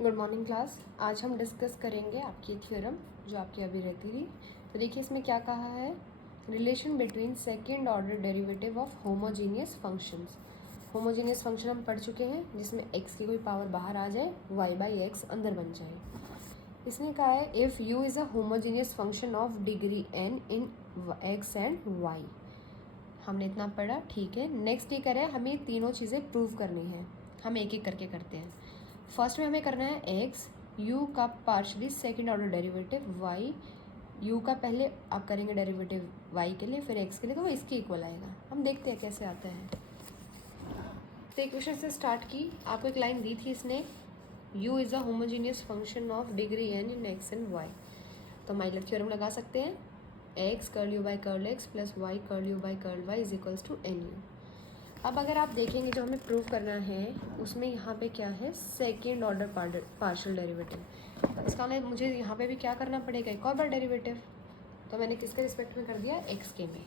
Good morning class. आज हम discuss करेंगे आपकी थ्योरम जो आपकी अभी रहती थी। तो देखिए इसमें क्या कहा है, relation between second order derivative of homogeneous functions. Homogeneous function हम पढ़ चुके हैं जिसमें x की कोई पावर बाहर आ जाए, y बाई एक्स अंदर बन जाए। इसने कहा है if u is a homogeneous function of degree n in x and y। हमने इतना पढ़ा, ठीक है। नेक्स्ट ये करें, हमें तीनों चीज़ें प्रूव करनी है। हम एक एक करके करते हैं। फर्स्ट में हमें करना है x, u का partially second order derivative y, u का पहले आप करेंगे डेरिवेटिव y के लिए, फिर x के लिए, तो वो इसके इक्वल आएगा। हम देखते हैं कैसे आता है। तो इक्वेशन से स्टार्ट की, आपको एक लाइन दी थी इसने, u is a homogeneous function of degree n in x and y। तो हम आइलर थ्योरम लगा सकते हैं, x curl u by curl x plus y curl u by curl y is equals to n u. अब अगर आप देखेंगे जो हमें प्रूव करना है उसमें यहाँ पे क्या है, सेकेंड ऑर्डर पार्शियल डेरिवेटिव। इसका मतलब मुझे यहाँ पे भी क्या करना पड़ेगा, एक और बार डेरिवेटिव। तो मैंने किसके रिस्पेक्ट में कर दिया, एक्स के में।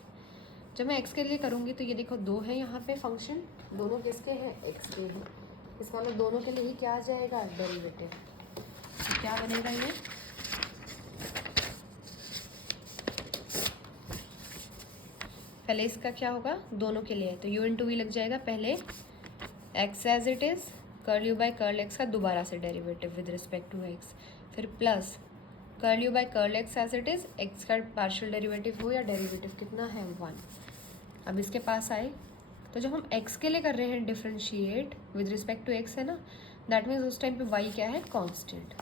जब मैं एक्स के लिए करूँगी तो ये देखो दो है यहाँ पे फंक्शन, दोनों किसके हैं, एक्स के हैं। इसका मतलब दोनों के लिए ही क्या आ जाएगा, डेरिवेटिव। तो क्या बनेगा ये, पहले इसका क्या होगा, दोनों के लिए, तो u इंटू वी लग जाएगा। पहले x as it is curl u by curl x का दोबारा से derivative with respect to x, फिर plus curl u by curl x as it is, x का पार्शियल डेरिवेटिव हो या डेरिवेटिव कितना है, 1। अब इसके पास आए तो जब हम x के लिए कर रहे हैं differentiate with respect to x है ना, दैट मीन्स उस टाइम पे y क्या है, कांस्टेंट।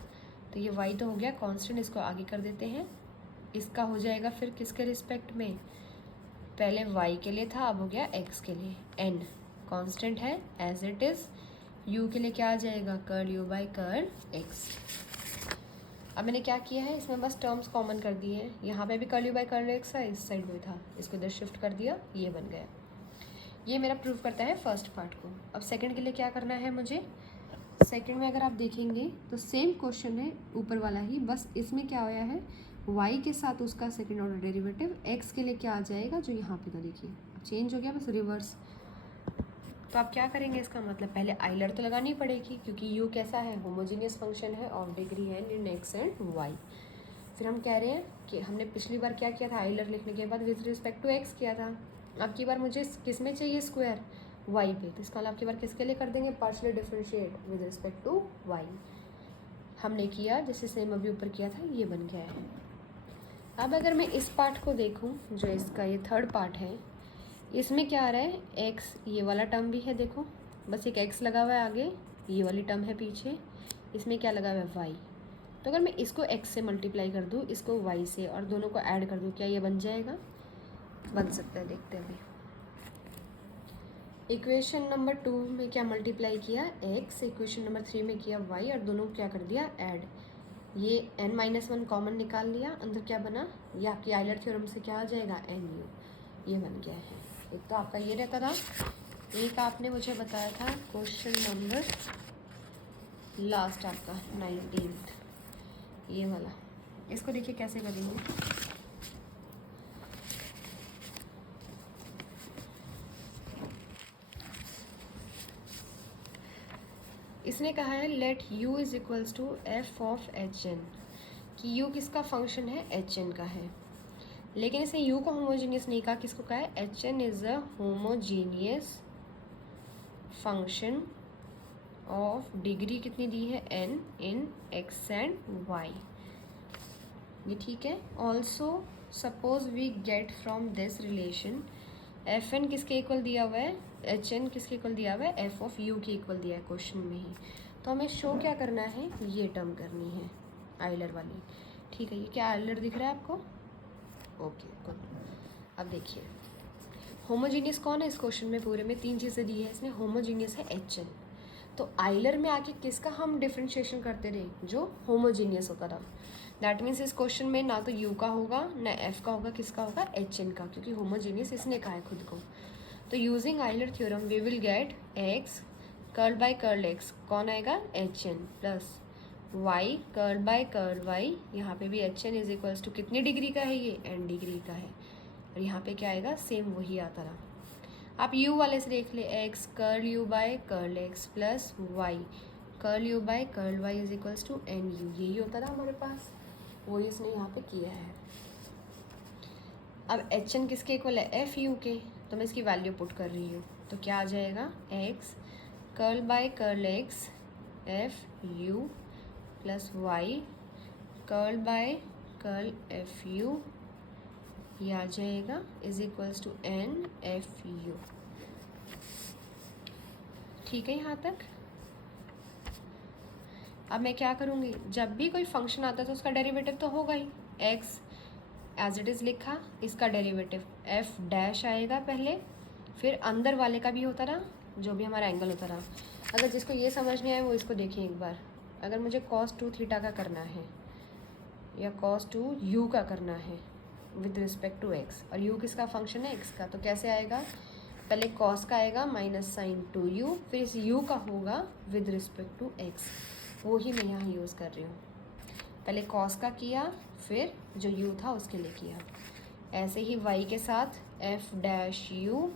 तो ये y तो हो गया कांस्टेंट, इसको आगे कर देते हैं। इसका हो जाएगा फिर किसके रिस्पेक्ट में, पहले y के लिए था, अब हो गया x के लिए। n कांस्टेंट है एज इट इज़। u के लिए क्या आ जाएगा, curl u by curl x। अब मैंने क्या किया है, इसमें बस टर्म्स कॉमन कर दिए हैं। यहाँ पे भी curl u by curl x था, इस साइड में था, इसको इधर शिफ्ट कर दिया, ये बन गया। ये मेरा प्रूव करता है फर्स्ट पार्ट को। अब सेकंड के लिए क्या करना है मुझे, सेकंड में अगर आप देखेंगे तो सेम क्वेश्चन है ऊपर वाला ही, बस इसमें क्या होया है, y के साथ उसका सेकंड ऑर्डर डेरिवेटिव, x के लिए क्या आ जाएगा जो यहाँ पे था, देखिए अब चेंज हो गया, बस रिवर्स। तो आप क्या करेंगे, इसका मतलब पहले आइलर तो लगानी पड़ेगी क्योंकि u कैसा है, होमोजीनियस फंक्शन है of degree n in x and y। फिर हम कह रहे हैं कि हमने पिछली बार क्या किया था, आइलर लिखने के बाद विद रिस्पेक्ट टू x किया था। अब की बार मुझे किस में चाहिए, स्क्वायर y पे, तो इसका अब की बार किसके लिए कर देंगे, partial differentiate with respect to y। हमने किया जैसे सेम अभी ऊपर किया था, ये बन गया है। अब अगर मैं इस पार्ट को देखूं, जो इसका ये थर्ड पार्ट है, इसमें क्या आ रहा है, x, ये वाला टर्म भी है, देखो बस एक x लगा हुआ है आगे, ये वाली टर्म है पीछे, इसमें क्या लगा हुआ है, y। तो अगर मैं इसको x से मल्टीप्लाई कर दूँ, इसको y से, और दोनों को ऐड कर दूँ, क्या ये बन जाएगा, बन सकता है, देखते हैं अभी। इक्वेशन नंबर 2 में क्या मल्टीप्लाई किया, x, इक्वेशन नंबर 3 में किया y, और दोनों क्या कर दिया, ऐड। ये n-1 कॉमन निकाल लिया, अंदर क्या बना, ये आपकी आइलर थ्योरम से क्या आ जाएगा, nu, ये बन गया है। एक तो आपका ये रहता था, एक आपने मुझे बताया था क्वेश्चन नंबर लास्ट आपका 19th, ये वाला। इसको देखिए कैसे करेंगे। इसने कहा है let u is equals to f of h n, कि u किसका फंक्शन है, एच एन का है। लेकिन इसने u को होमोजीनियस नहीं कहा, किसको कहा है, h n is a homogeneous function of degree कितनी दी है, n in x and y। ये ठीक है। Also suppose we get from this relation, f n किसके इक्वल दिया हुआ है, एच एन किसके इक्वल दिया हुआ है, एफ ऑफ यू के इक्वल दिया है क्वेश्चन में ही। तो हमें शो क्या करना है, ये टर्म करनी है आइलर वाली, ठीक है। ये क्या आइलर दिख रहा है आपको, ओके गुड। अब देखिए होमोजीनियस कौन है इस क्वेश्चन में, पूरे में तीन चीज़ें दी है इसने, होमोजीनियस है एच एन। तो आइलर में आके किसका हम डिफ्रेंशिएशन करते रहे, जो होमोजीनियस होता था। दैट मीन्स इस क्वेश्चन में ना तो u का होगा ना f का होगा, किसका होगा, एच एन का, क्योंकि होमोजीनियस इसने कहा है खुद को। तो using Euler theorem we will get x curl by curl x, कौन आएगा, h n, plus y curl by curl y, यहाँ पे भी h n is equals to कितनी डिग्री का है, ये n डिग्री का है, और यहाँ पे क्या आएगा, सेम वही आता रहा। आप u वाले से देख ले, x curl u by curl x plus y curl u by curl y is equals to n u, यही होता था हमारे पास, वही इसने यहाँ पे किया है। अब एच एन किसके इक्वल है, एफ यू के, तो मैं इसकी वैल्यू पुट कर रही हूँ, तो क्या आ जाएगा, x curl by curl x f u plus y curl by curl f u, ये आ जाएगा is equals to n f u. ठीक है यहाँ तक। अब मैं क्या करूँगी, जब भी कोई फंक्शन आता है तो उसका डेरिवेटिव तो होगा ही, एक्स एज इट इज़ लिखा, इसका डेरिवेटिव एफ डैश आएगा पहले, फिर अंदर वाले का भी होता रहा, जो भी हमारा एंगल होता रहा। अगर जिसको ये समझ नहीं आए वो इसको देखिए एक बार, अगर मुझे cos 2 थीटा का करना है या cos 2 u का करना है विद रिस्पेक्ट टू x, और u किसका फंक्शन है, x का, तो कैसे आएगा, पहले cos का आएगा माइनस साइन 2u, फिर इस u का होगा विद रिस्पेक्ट टू x, वो ही मैं यहाँ यूज़ कर रही हूँ। पहले cos का किया, फिर जो u था उसके लिए किया। ऐसे ही y के साथ f dash u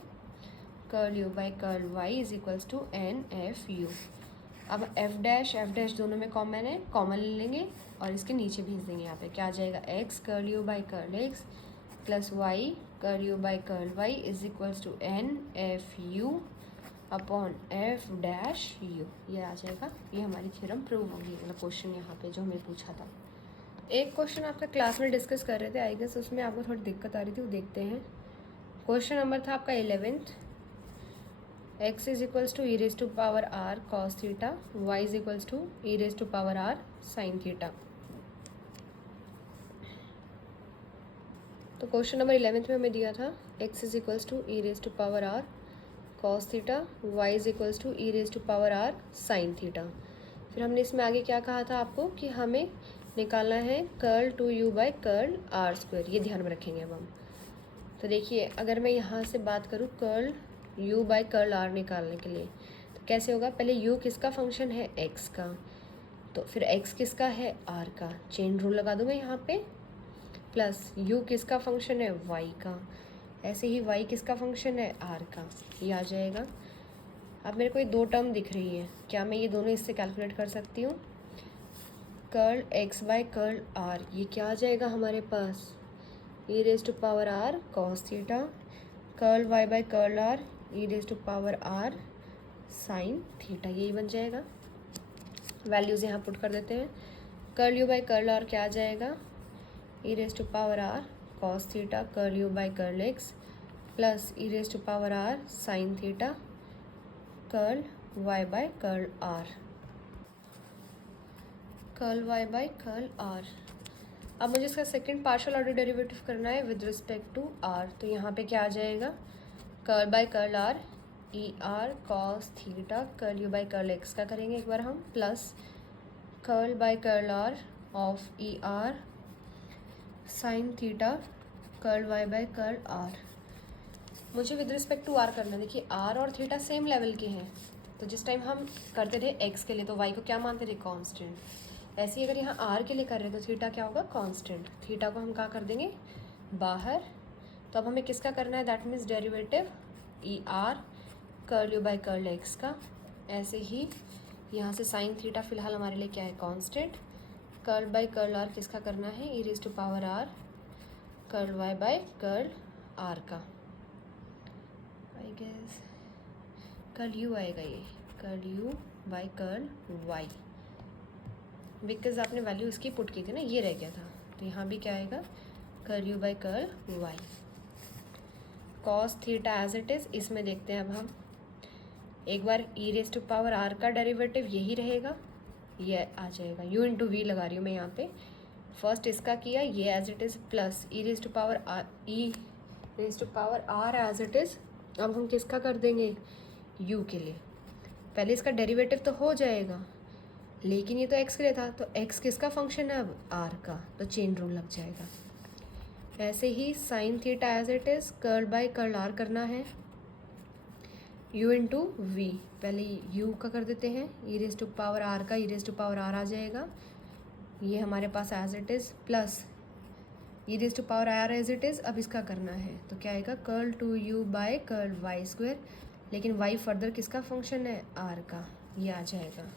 curl u by curl y is equals to n f u. अब f डैश दोनों में कॉमन है, कॉमन ले लेंगे और इसके नीचे भेज देंगे। यहाँ पे क्या आ जाएगा, x curl u by curl x plus y curl u by curl y is equals to n f u upon f dash u, ये आ जाएगा। ये हमारी थ्योरम प्रूव होगी। मतलब क्वेश्चन यहाँ पे जो हमें पूछा था, एक क्वेश्चन आपका क्लास में डिस्कस कर रहे थे, आई गेस उसमें आपको थोड़ी दिक्कत आ रही थी, वो देखते हैं। क्वेश्चन नंबर था आपका 11th, x is equals to e raise to power r cos theta, y is equals to e raise to power r sine theta. तो क्वेश्चन नंबर 11th में हमें दिया था x is equals to e raise to power r cos theta, y is equals to e raise to power r sine theta. फिर हमने इसमें आगे क्या कहा था आपको कि हमें निकालना है curl two u by curl r square, ये ध्यान में रखेंगे अब हम। तो देखिए अगर मैं यहाँ से बात करूँ curl u by curl r निकालने के लिए, तो कैसे होगा, पहले u किसका फंक्शन है, x का, तो फिर x किसका है, r का, चेन रूल लगा दूँ मैं यहाँ पे, प्लस u किसका फंक्शन है, y का, ऐसे ही y किसका फंक्शन है, r का, ये आ जाएगा। अब मेरे को ये दो टर्म दिख रही है, क्या मैं ये दोनों इससे कैलकुलेट कर सकती हूँ, curl x by curl r, ये क्या आ जाएगा हमारे पास, e raise to power r cos theta, curl y by curl r e raise to power r sine theta, यही बन जाएगा। वैल्यूज़ यहाँ पुट कर देते हैं, curl u by curl r क्या आ जाएगा, e raise to power r cos theta curl u by curl x plus e raise to power r sine theta curl y by curl r, curl y by curl r। अब मुझे इसका second partial order derivative करना है with respect to r, तो यहाँ पे क्या आ जाएगा, curl by curl r E R cos theta curl you by curl x का करेंगे एक बार हम, plus curl by curl r of E R sine theta curl y by curl r। मुझे विद रिस्पेक्ट टू r करना है। देखिए r और theta same level के हैं, तो जिस टाइम हम करते थे x के लिए तो y को क्या मानते थे, कांस्टेंट। ऐसे ही अगर यहाँ r के लिए कर रहे हैं तो थीटा क्या होगा, कांस्टेंट। थीटा को हम क्या कर देंगे, बाहर। तो अब हमें किसका करना है, that means derivative E R curl you by curl x का। ऐसे ही यहाँ से साइन थीटा फिलहाल हमारे लिए क्या है, constant. Curl by curl r किसका करना है, e raise to power r curl y by curl r का। आई गेस कर्ल u आएगा, ये curl u by curl y, because आपने वैल्यू इसकी पुट की थी ना, ये रह गया था, तो यहाँ भी क्या आएगा, curl u by curl y। Cos theta as it is, इसमें देखते हैं अब हम एक बार e raise to power r का डेरिवेटिव यही रहेगा, ये आ जाएगा, u इंटू वी लगा रही हूँ मैं यहाँ पे। फर्स्ट इसका किया, ये as it is, plus e raise to power r as it is. अब हम किसका कर देंगे, u के लिए। पहले इसका डेरिवेटिव तो हो जाएगा, लेकिन ये तो x के लिए था, तो x किसका फंक्शन है अब, r का, तो चेन रूल लग जाएगा। ऐसे ही sine theta as it is, curl by curl r करना है, u इंटू वी, पहले u का कर देते हैं, e raise to power r का e raise to power r आ जाएगा, ये हमारे पास as it is, plus e raise to power r as it is. अब इसका करना है तो क्या आएगा, curl to u by curl y square, लेकिन y फर्दर किसका फंक्शन है, r का, ये आ जाएगा।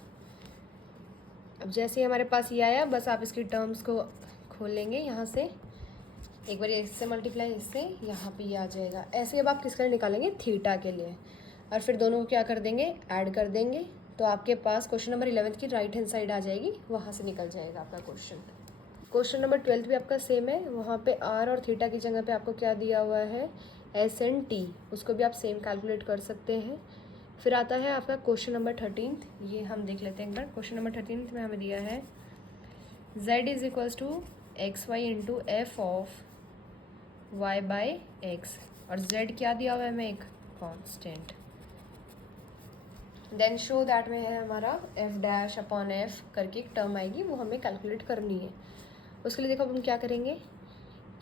अब जैसे ही हमारे पास ये आया, बस आप इसकी टर्म्स को खोल लेंगे यहाँ से, एक बार इससे मल्टीप्लाई इससे, यहाँ पे ये आ जाएगा। ऐसे अब आप किसके लिए निकालेंगे, थीटा के लिए, और फिर दोनों को क्या कर देंगे, ऐड कर देंगे। तो आपके पास क्वेश्चन नंबर 11 की राइट हैंड साइड आ जाएगी, वहाँ से निकल जाएगा आपका क्वेश्चन। क्वेश्चन नंबर 12 भी आपका सेम है, वहाँ पे आर और थीटा की जगह पे आपको क्या दिया हुआ है, एस एंड टी, उसको भी आप सेम कैलकुलेट कर सकते हैं। फिर आता है आपका क्वेश्चन नंबर 13, ये हम देख लेते हैं एक बार। क्वेश्चन नंबर 13 में हमें दिया है z is equals to x y into f of y by x, और z क्या दिया हुआ है हमें, एक कांस्टेंट। देन शो दैट में है हमारा f डैश अपॉन f करके एक टर्म आएगी, वो हमें कैलकुलेट करनी है। उसके लिए देखो अब हम क्या करेंगे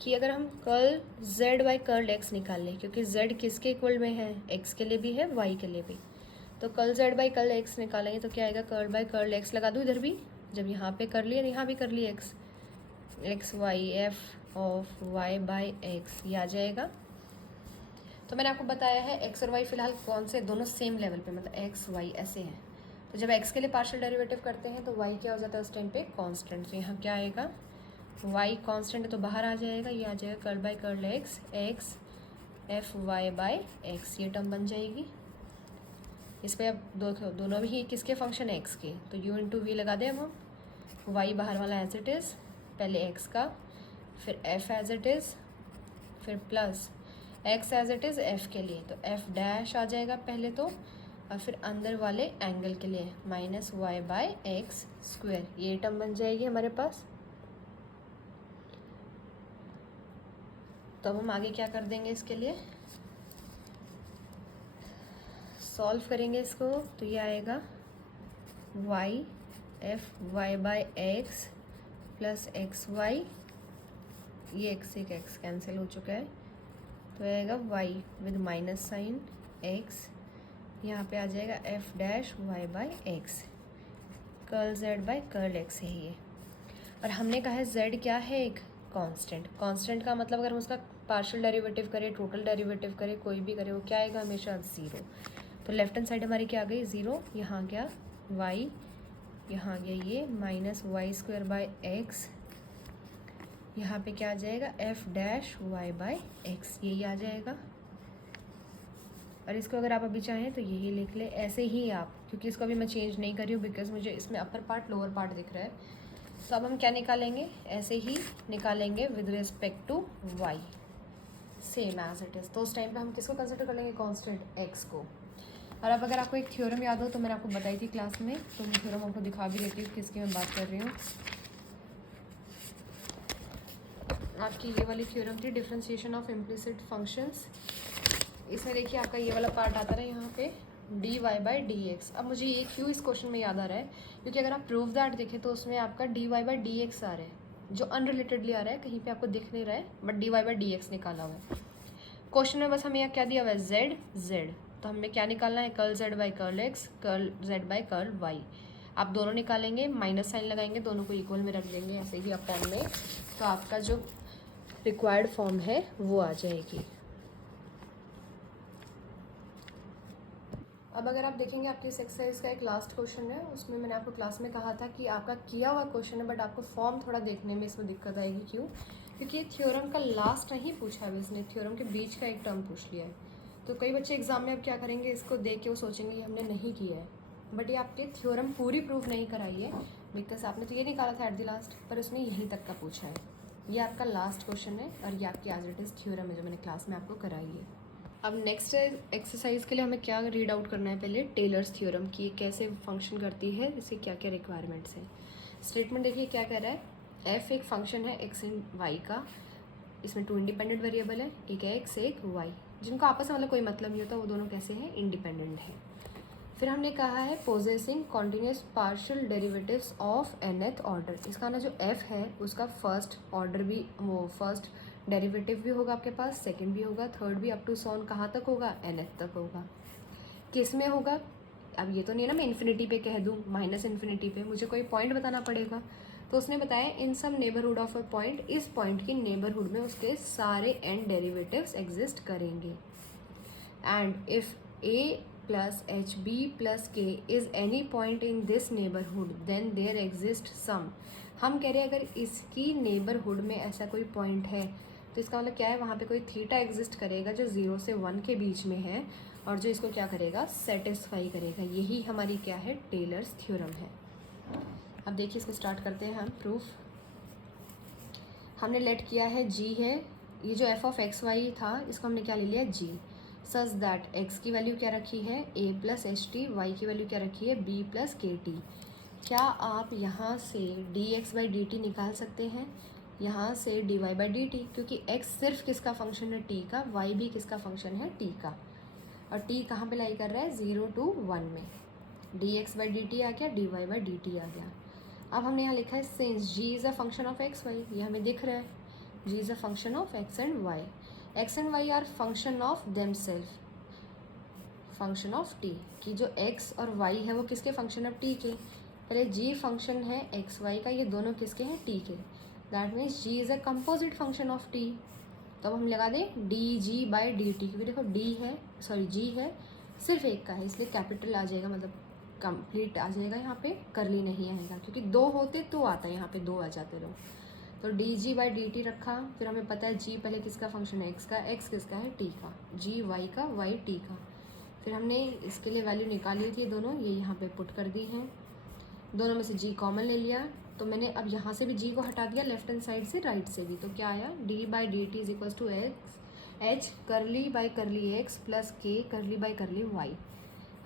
कि अगर हम curl z by curl x निकाल लें, क्योंकि z किसके इक्वल में है, x के लिए भी है y के लिए भी, तो curl z by curl x निकालेंगे तो क्या आएगा, कर्ल बाई कर्ल x लगा दूँ इधर भी, जब यहाँ पे कर लिया यहाँ भी कर लिया x y f of y by x, ये आ जाएगा। तो मैंने आपको बताया है x और y फिलहाल कौन से, दोनों सेम लेवल पे, मतलब x y ऐसे हैं। तो जब x के लिए पार्शियल डेरिवेटिव करते हैं तो y क्या हो जाता है उस टाइम पे, कांस्टेंट। तो यहाँ क्या आएगा, y कांस्टेंट है तो बाहर आ जाएगा, ये आ जाएगा curl by curl x, x f y by x, ये टर्म बन जाएगी। इस पर अब दोनों भी किसके फंक्शन है, x के, तो u इंटू वी लगा दें अब हम। y बाहर वाला एज इट इज़, पहले x का, फिर f एज इट इज़, फिर plus x as it is f के लिए, तो f डैश आ जाएगा पहले तो, और फिर अंदर वाले एंगल के लिए minus y by x square, ये टर्म बन जाएगी हमारे पास। तो अब हम आगे क्या कर देंगे, इसके लिए सॉल्व करेंगे इसको, तो ये आएगा y f y by x plus x y, ये x से x कैंसिल हो चुका है, तो आएगा y with minus sign x, यहाँ पे आ जाएगा f dash y by x, curl z by curl x है ये। और हमने कहा है z क्या है, एक कांस्टेंट। कांस्टेंट का मतलब अगर हम उसका पार्शियल डेरिवेटिव करें, टोटल डेरिवेटिव करें, कोई भी करे, वो क्या आएगा, हमेशा ज़ीरो। तो लेफ्ट हैंड साइड हमारी क्या आ गई, ज़ीरो, यहाँ गया y, यहाँ आ गया ये minus y square by x, यहाँ पे क्या आ जाएगा, f dash y by x, यही आ जाएगा। और इसको अगर आप अभी चाहें तो यही लिख ले ऐसे ही आप, क्योंकि इसको अभी मैं चेंज नहीं कर रही हूँ बिकॉज मुझे इसमें अपर पार्ट लोअर पार्ट दिख रहा है। तो अब हम क्या निकालेंगे, ऐसे ही निकालेंगे with respect to y, same as it is. तो उस टाइम पे हम किसको कंसिडर कर लेंगे, कांस्टेंट x को। और अब अगर आपको एक थ्योरम याद हो तो मैंने आपको बताई थी क्लास में, तो मैं थ्योरम आपको दिखा भी देती हूँ किसकी मैं बात कर रही हूँ। आपकी ये वाली थ्योरम थी डिफरेंशिएशन ऑफ इम्प्लिसिट फंक्शंस। इसमें देखिए आपका ये वाला पार्ट आता है यहाँ पे d y by d x. अब मुझे ये क्यों इस क्वेश्चन में याद आ रहा है, क्योंकि अगर आप प्रूव दैट देखें तो उसमें आपका d y by d x आ रहा है, जो अनरिलेटेडली आ रहा है, कहीं पे आपको दिख नहीं रहा है, but d y by d x निकाला हुआ है क्वेश्चन में। बस हमें यहाँ क्या दिया हुआ है, जेड जेड, तो हमें क्या निकालना है, curl z by curl x, curl z by curl y. आप दोनों निकालेंगे, माइनस साइन लगाएंगे, दोनों को इक्वल में रख देंगे ऐसे ही अपॉन में, तो आपका जो रिक्वायर्ड फॉर्म है वो आ जाएगी। अब अगर आप देखेंगे आपकी इस एक्सरसाइज का एक लास्ट क्वेश्चन है, उसमें मैंने आपको क्लास में कहा था कि आपका किया हुआ क्वेश्चन है बट आपको फॉर्म थोड़ा देखने में इसमें दिक्कत आएगी। क्यों, क्योंकि ये थ्योरम का लास्ट नहीं पूछा है, इसने थ्योरम के बीच का एक टर्म पूछ लिया है। तो कई बच्चे एग्जाम में अब क्या करेंगे, इसको देख के वो सोचेंगे ये हमने नहीं किया है, बट ये आपके थ्योरम पूरी प्रूफ नहीं कराई है, बिकॉज आपने तो ये निकाला था एट द लास्ट, पर उसने यहीं तक का पूछा है। ये आपका लास्ट क्वेश्चन है और ये आपकी एज इट इज़ थ्योरम है जो मैंने क्लास में आपको कराई है। अब नेक्स्ट एक्सरसाइज के लिए हमें क्या रीड आउट करना है, पहले टेलर्स थ्योरम की कैसे फंक्शन करती है, इसके क्या क्या रिक्वायरमेंट्स हैं। स्टेटमेंट देखिए क्या कह रहा है, एफ एक फंक्शन है एक्स एंड वाई का, इसमें 2 इंडिपेंडेंट वेरिएबल है, एक है एक्स एक वाई, जिनको आपस में मतलब कोई मतलब नहीं होता, वो दोनों कैसे हैं, इंडिपेंडेंट हैं। फिर हमने कहा है possessing continuous partial derivatives of nth order. इसका ना जो f है उसका फर्स्ट ऑर्डर भी, वो फर्स्ट डेरिवेटिव भी होगा आपके पास, सेकंड भी होगा, थर्ड भी, अप टू सॉन कहाँ तक होगा, nth तक होगा। किस में होगा, अब ये तो नहीं है ना मैं इन्फिनिटी पे कह दूँ, माइनस इन्फिनिटी पे, मुझे कोई पॉइंट बताना पड़ेगा। तो उसने बताया in some neighbourhood of a point, इस पॉइंट की नेबरहुड में उसके सारे n डेरिवेटिव्स एग्जिस्ट करेंगे। And if a plus h b plus k is any point in this neighbourhood then there exist some. हम कह रहे हैं अगर इसकी नेबरहुड में ऐसा कोई पॉइंट है तो इसका मतलब क्या है, वहाँ पे कोई थीटा एग्जिस्ट करेगा जो 0 से 1 के बीच में है और जो इसको क्या करेगा, सेटिस्फाई करेगा। यही हमारी क्या है, टेलर्स थ्योरम है। अब देखिए इसको स्टार्ट करते हैं हम प्रूफ। हमने लेट किया है जी है, ये जो एफ ऑफ एक्स वाई था इसको हमने क्या ले लिया, जी, सच दैट एक्स की वैल्यू क्या रखी है, ए प्लस एच टी, वाई की वैल्यू क्या रखी है, बी प्लस के टी। क्या आप यहाँ से d x by d t निकाल सकते हैं, यहाँ से d y by d t, क्योंकि एक्स सिर्फ किसका फंक्शन है, टी का, वाई भी किसका फंक्शन है, टी का, और टी कहाँ पे लाई कर रहा है, 0 to 1 में। D x by d t आ गया, d y by d t आ गया। अब हमने यहाँ लिखा है since g is a function of x y, ये हमें दिख रहा है, g is a function of x and y, x and y are function of themselves, function of t, कि जो एक्स और वाई है वो किसके फंक्शन ऑफ टी के, पहले जी फंक्शन है एक्स वाई का, ये दोनों किसके हैं, टी के, that means g is a composite function of t. तो अब हम लगा दें d g by d t, क्योंकि देखो डी है, सॉरी जी है, सिर्फ एक का है इसलिए कैपिटल आ जाएगा, मतलब कंप्लीट आ जाएगा, यहाँ पे करली नहीं आएगा, क्योंकि दो होते तो आता है, यहाँ पे दो आ जाते लोग। तो D g by d T रखा, फिर हमें पता है जी पहले किसका फंक्शन है, एक्स का, एक्स किसका है, टी का, जी वाई का, वाई टी का। फिर हमने इसके लिए वैल्यू निकाली थी दोनों, ये यहाँ पे पुट कर दी हैं, दोनों में से जी कॉमन ले लिया, तो मैंने अब यहाँ से भी जी को हटा दिया, लेफ्ट हैंड साइड से राइट से भी, तो क्या आया, d by d t is equals to x h curly by curly x plus k curly by करली वाई।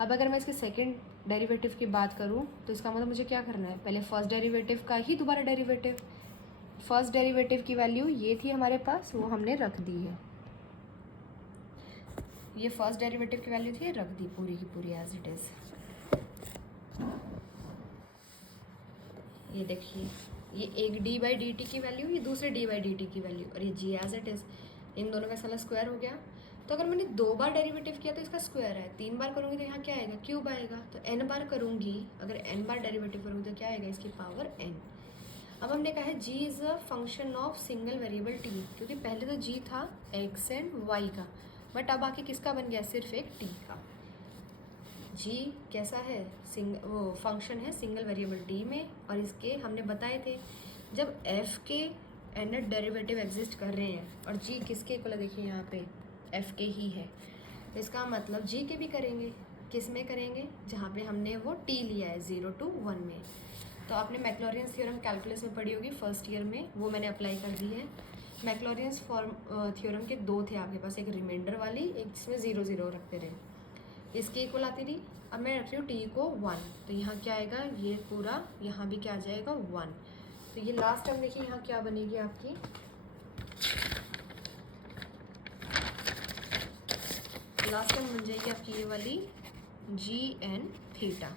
अब अगर मैं इसके सेकेंड डेरिवेटिव की बात करूँ तो इसका मतलब मुझे क्या करना है, पहले फर्स्ट डेरिवेटिव का ही दोबारा डेरिवेटिव, फर्स्ट डेरिवेटिव की वैल्यू ये थी हमारे पास, वो हमने रख दी है, ये फर्स्ट डेरिवेटिव की वैल्यू थी, रख दी पूरी की पूरी एज इट इज़। ये देखिए, ये एक डी बाई डी टी की वैल्यू, ये दूसरे डी बाई डी टी की वैल्यू, और ये जी एज इट इज़, इन दोनों का साला स्क्वायर हो गया। तो अगर मैंने 2 बार डेरिवेटिव किया तो इसका स्क्वायर है, 3 बार करूँगी तो यहाँ क्या आएगा, क्यूब आएगा, तो n बार करूँगी, अगर n बार डेरिवेटिव करूँगी तो क्या आएगा, इसकी पावर n। अब हमने कहा है g is a function of single variable t, क्योंकि पहले तो g था x एंड y का, बट अब आके किसका बन गया, सिर्फ एक t का। g कैसा है, वो फंक्शन है सिंगल वेरिएबल t में, और इसके हमने बताए थे जब f के एंड डेरिवेटिव एग्जिस्ट कर रहे हैं और g किसके इक्वल है, देखिए यहाँ पे f के ही है, तो इसका मतलब g के भी करेंगे, किस में करेंगे, जहाँ पे हमने वो t लिया है 0 to 1 में। तो आपने मैक्लॉरियंस थ्योरम कैलकुलस में पढ़ी होगी फर्स्ट ईयर में, वो मैंने अप्लाई कर दी है। मैक्लॉरियंस थ्योरम के 2 थे आपके पास, एक रिमाइंडर वाली, एक जिसमें 0 0 रखते रहे, इसके इक्वल आती थी। अब मैं रख रही हूँ t को 1, तो यहाँ क्या आएगा, ये पूरा यहाँ भी क्या आ जाएगा 1, तो ये लास्ट टर्म देखिए यहाँ क्या बनेगी आपकी, लास्ट टर्म बन जाएगी आपकी ये वाली जी एन थीटा,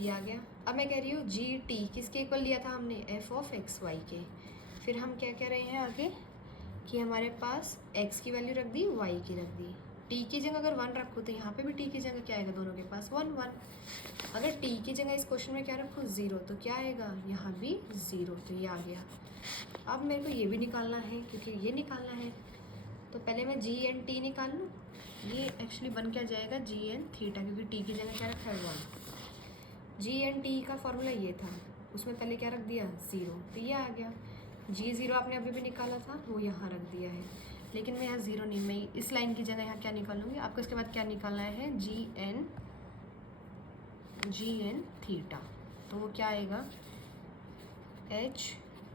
ये आ गया। अब मैं कह रही हूँ जी टी किसके इक्वल लिया था हमने, एफ ऑफ एक्स वाई के। फिर हम क्या कह रहे हैं आगे कि हमारे पास x की वैल्यू रख दी, y की रख दी, t की जगह अगर 1 रखो तो यहाँ पे भी t की जगह क्या आएगा, दोनों के पास 1 1। अगर t की जगह इस क्वेश्चन में क्या रखो 0, तो क्या आएगा, यहाँ भी 0, तो ये आ गया। अब मेरे को ये भी निकालना है, क्योंकि ये निकालना है, तो पहले मैं जी एन टी निकाल लूँ, ये एक्चुअली बन क्या जाएगा, जी एन थीटा, क्योंकि टी की जगह क्या रखा है 1। जी एन टी का फॉर्मूला ये था, उसमें पहले क्या रख दिया 0, तो ये आ गया। जी 0 आपने अभी भी निकाला था, वो यहाँ रख दिया है, लेकिन मैं यहाँ 0 नहीं, मैं इस लाइन की जगह यहाँ क्या निकालूंगी, आपको इसके बाद क्या निकालना है, जी एन थीटा, तो वो क्या आएगा, H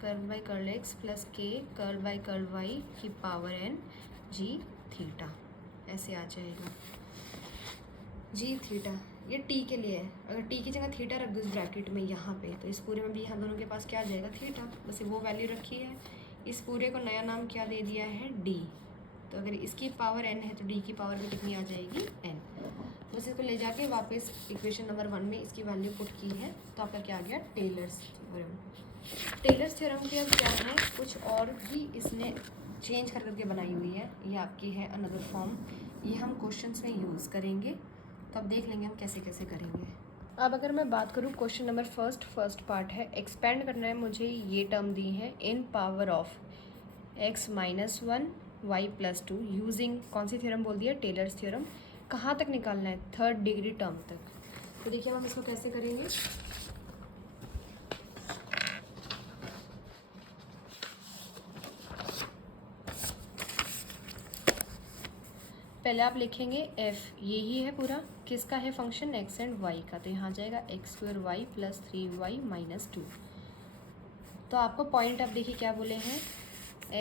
curl by curl x plus के कर्ल बाई कर्ल वाई की पावर n जी थीटा, ऐसे आ जाएगा। जी थीटा ये टी के लिए है, अगर टी की जगह थीटा रख दो इस ब्रैकेट में यहाँ पे, तो इस पूरे में भी यहाँ दोनों के पास क्या आ जाएगा, थीटा, बस वो वैल्यू रखी है। इस पूरे को नया नाम क्या दे दिया है, डी, तो अगर इसकी पावर n है तो डी की पावर भी कितनी आ जाएगी, n। बस इसको ले जाके वापस इक्वेशन नंबर 1 में इसकी वैल्यू पुट की है, तो आपका क्या आ गया, टेलर्स थ्योरम। टेलर्स थ्योरम की अब क्या है, कुछ और भी इसने चेंज कर करके बनाई हुई है, ये आपकी है अनदर फॉर्म, ये हम क्वेश्चंस में यूज़ करेंगे, तो अब देख लेंगे हम कैसे कैसे करेंगे। अब अगर मैं बात करूँ क्वेश्चन नंबर फर्स्ट पार्ट है, एक्सपेंड करना है मुझे, ये टर्म दी है in power of x - 1 y + 2 using कौन सी थ्योरम बोल दिया, टेलर्स थ्योरम, कहाँ तक निकालना है, थर्ड डिग्री टर्म तक। तो देखिए हम इसको कैसे करेंगे। पहले आप लिखेंगे f, यही है पूरा, किसका है फंक्शन, x एंड y का, तो यहाँ जाएगा x² y plus 3y minus 2। तो आपको पॉइंट आप देखिए क्या बोले हैं,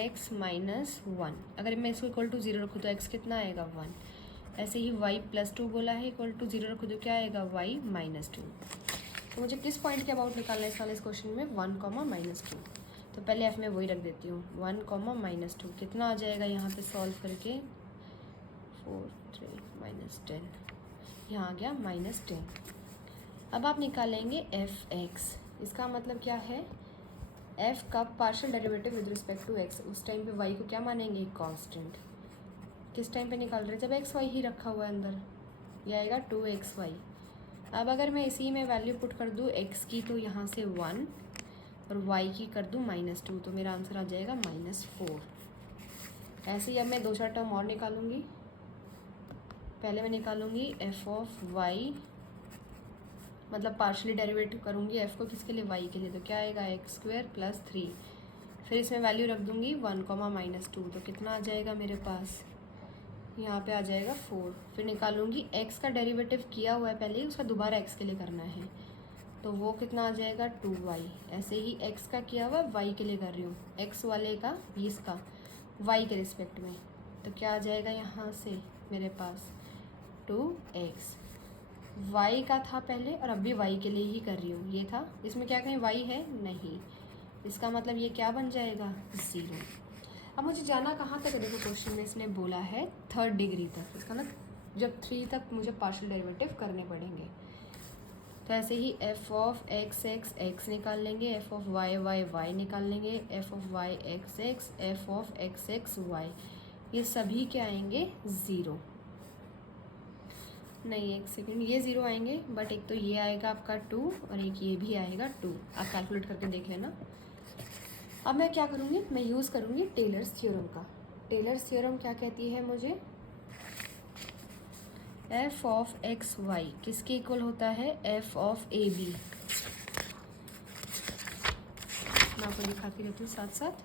x माइनस 1। अगर मैं इसको इक्वल टू 0 रखूँ तो x कितना आएगा 1। ऐसे ही y प्लस 2 बोला है, इक्वल टू 0 रखूँ तो क्या आएगा y माइनस 2। तो मुझे किस पॉइंट के अबाउट निकालना है इस वाले इस क्वेश्चन में, 1 कॉमा माइनस 2। तो पहले f में वही रख देती हूँ, 1 कॉमा माइनस 2 कितना आ जाएगा यहाँ पे सॉल्व करके, 4 3 माइनस 10, यहाँ आ गया माइनस 10। अब आप निकालेंगे f(x), इसका मतलब क्या है, f का partial derivative with respect to x। उस टाइम पे y को क्या मानेंगे, कांस्टेंट। किस टाइम पे निकाल रहे हैं, जब x y ही रखा हुआ है अंदर, ये आएगा 2xy। अब अगर मैं इसी में वैल्यू पुट कर दूँ x की, तो यहाँ से 1 और y की कर दूँ -2, तो मेरा आंसर आ जाएगा -4। ऐसे ही अब मैं 2-4 टर्म और निकालूंगी। पहले मैं निकालूंगी f(y), मतलब पार्शियली डेरिवेटिव करूंगी f को, किसके लिए, y के लिए, तो क्या आएगा x² प्लस 3। फिर इसमें वैल्यू रख दूंगी 1 कॉमा -2, तो कितना आ जाएगा मेरे पास, यहाँ पे आ जाएगा 4। फिर निकालूंगी x का डेरिवेटिव किया हुआ है पहले ही, उसका दोबारा x के लिए करना है, तो वो कितना आ जाएगा 2y। ऐसे ही x का किया हुआ y के लिए कर रही हूँ, x वाले का 20 का y के रिस्पेक्ट में, तो क्या आ जाएगा यहाँ से मेरे पास 2x। y का था पहले और अब भी y के लिए ही कर रही हूँ, ये था, इसमें क्या कहें y है नहीं, इसका मतलब ये क्या बन जाएगा 0। अब मुझे जाना कहाँ तक है, देखो क्वेश्चन में इसने बोला है थर्ड डिग्री तक, इसका ना जब 3 तक मुझे पार्शियल डेरिवेटिव करने पड़ेंगे। तो ऐसे ही f(x) x निकाल लेंगे, f(y) y निकाल लेंगे, f(y) x, f(x) y, ये सभी क्या आएंगे 0। नहीं, एक सेकंड, ये 0 आएंगे, बट एक तो ये आएगा आपका 2 और एक ये भी आएगा 2, आप कैलकुलेट करके देख लेना। अब मैं क्या करूँगी, मैं यूज़ करूँगी टेलर्स थ्योरम का। टेलर्स थ्योरम क्या कहती है मुझे, f(x) y किसके इक्वल होता है, f(a) b। मैं आपको दिखाती रहती हूँ साथ साथ,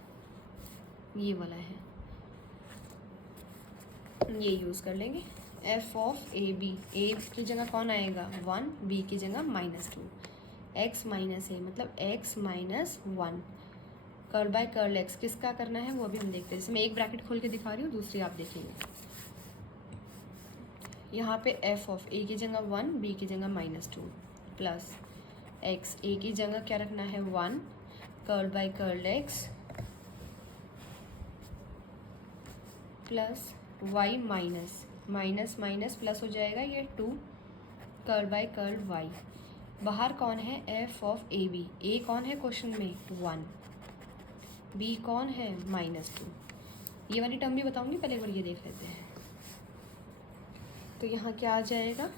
ये वाला है, ये यूज़ कर लेंगे, f(a) b। a की जगह कौन आएगा 1, b की जगह -2, x माइनस a मतलब x minus 1, curl by curl x किसका करना है वो अभी हम देखते हैं। इसमें एक ब्रैकेट खोल के दिखा रही हूँ, दूसरी आप देखेंगे। यहाँ पे f(a) की जगह 1, b की जगह -2 प्लस x, a की जगह क्या रखना है 1, curl by curl x plus y minus minus plus हो जाएगा ये 2, कर्ल बाय कर्ल y। बाहर कौन है, f(a) b। a कौन है क्वेश्चन में 1, b कौन है -2। ये वाली टर्म भी बताऊंगी, पहले एक बार ये देख लेते हैं। तो यहाँ क्या आ जाएगा,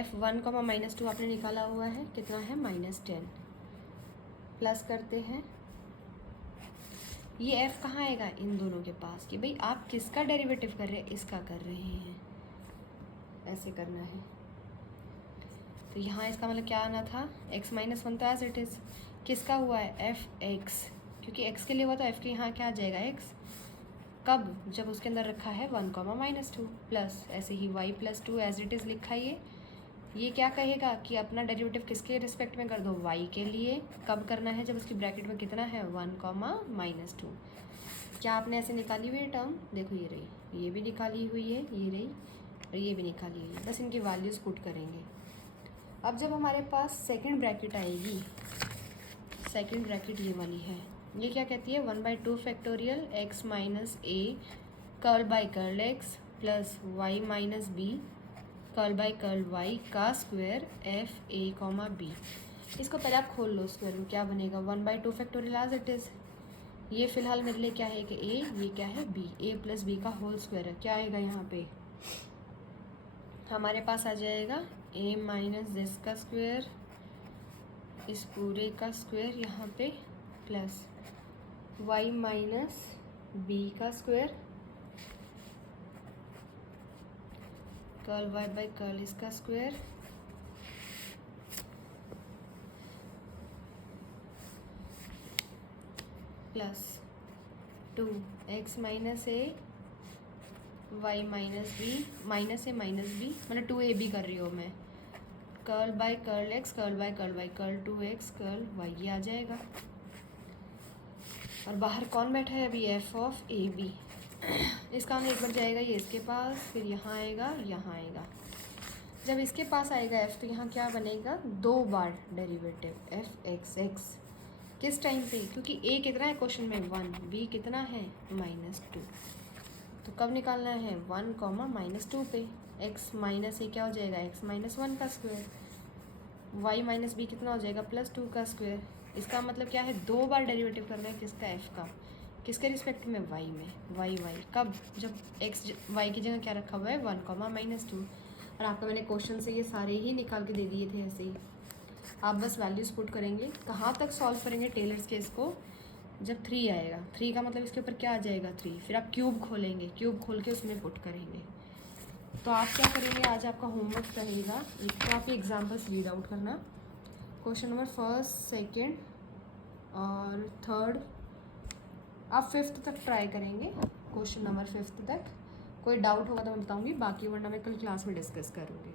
f(1, -2) आपने निकाला हुआ है, कितना है -10, प्लस करते हैं, ये f कहाँ आएगा, इन दोनों के पास, कि भाई आप किसका डेरिवेटिव कर रहे हैं, इसका कर रहे हैं, ऐसे करना है। तो यहाँ इसका मतलब क्या आना था, x -1 तो एज इट इज़, किसका हुआ है f(x), क्योंकि x के लिए हुआ तो f के यहाँ क्या आ जाएगा x, कब, जब उसके अंदर रखा है 1, -2 प्लस ऐसे ही y plus 2 as it is लिखा ये क्या कहेगा कि अपना डेरिवेटिव किसके रिस्पेक्ट में कर दो, y के लिए। कब करना है, जब उसकी ब्रैकेट में कितना है 1, -2। क्या आपने ऐसे निकाली हुई है टर्म, देखो ये रही, ये भी निकाली हुई है, ये रही और ये भी निकाली हुई है, बस इनकी वैल्यूज़ पुट करेंगे। अब जब हमारे पास सेकेंड ब्रैकेट आएगी, सेकेंड ब्रैकेट ये वाली है, ये क्या कहती है 1/2 factorial x minus a curl by curl x plus y minus b curl by curl y का स्क्वायर f(a, b)। इसको पहले आप खोल लो, स्क्वायर में क्या बनेगा 1/2 फैक्टोरियल एज इट इज़। ये फिलहाल मेरे लिए क्या है कि a, ये क्या है b, a प्लस b का होल स्क्वायर है, क्या आएगा यहाँ पे हमारे पास आ जाएगा a माइनस दिस का स्क्वायर, इस पूरे का स्क्वायर यहाँ पे, प्लस y माइनस b का square curl y by curl इसका square plus 2x minus A y minus B minus A minus B मतलब 2ab कर रही हूँ मैं, curl by curl x curl by curl y curl 2x curl y ये आ जाएगा। और बाहर कौन बैठा है अभी, f ऑफ ए बी। इसका हम एक बार जाएगा ये इसके पास, फिर यहाँ आएगा यहाँ आएगा। जब इसके पास आएगा f तो यहाँ क्या बनेगा, 2 बार डेरिवेटिव एफ एक्स एक्स। किस टाइम पे, क्योंकि a कितना है क्वेश्चन में 1, b कितना है -2, तो कब निकालना है 1, -2 पे। x माइनस ए क्या हो जाएगा, x माइनस 1 का स्क्वायर, y माइनस बी कितना हो जाएगा +2 का स्क्वायर। इसका मतलब क्या है, 2 बार डेरिवेटिव करना है किसका, f का, किसके रिस्पेक्ट में, y में, y कब, जब x y की जगह क्या रखा हुआ है 1, -2। और आपको मैंने क्वेश्चन से ये सारे ही निकाल के दे दिए थे ऐसे ही। आप बस वैल्यूज़ पुट करेंगे। कहाँ तक सॉल्व करेंगे टेलर्स केस को, जब 3 आएगा, 3 का मतलब इसके ऊपर क्या आ जाएगा 3, फिर आप क्यूब खोलेंगे, क्यूब खोल के उसमें पुट करेंगे। तो आप क्या करेंगे, आज आपका होमवर्क रहेगा, एक तो आप ये एग्जाम्पल्स रीड आउट करना, क्वेश्चन नंबर 1, 2 और 3, आप 5th तक ट्राई करेंगे, क्वेश्चन नंबर 5th तक। कोई डाउट होगा तो मैं बताऊँगी, बाकी वरना मैं कल क्लास में डिस्कस करूँगी।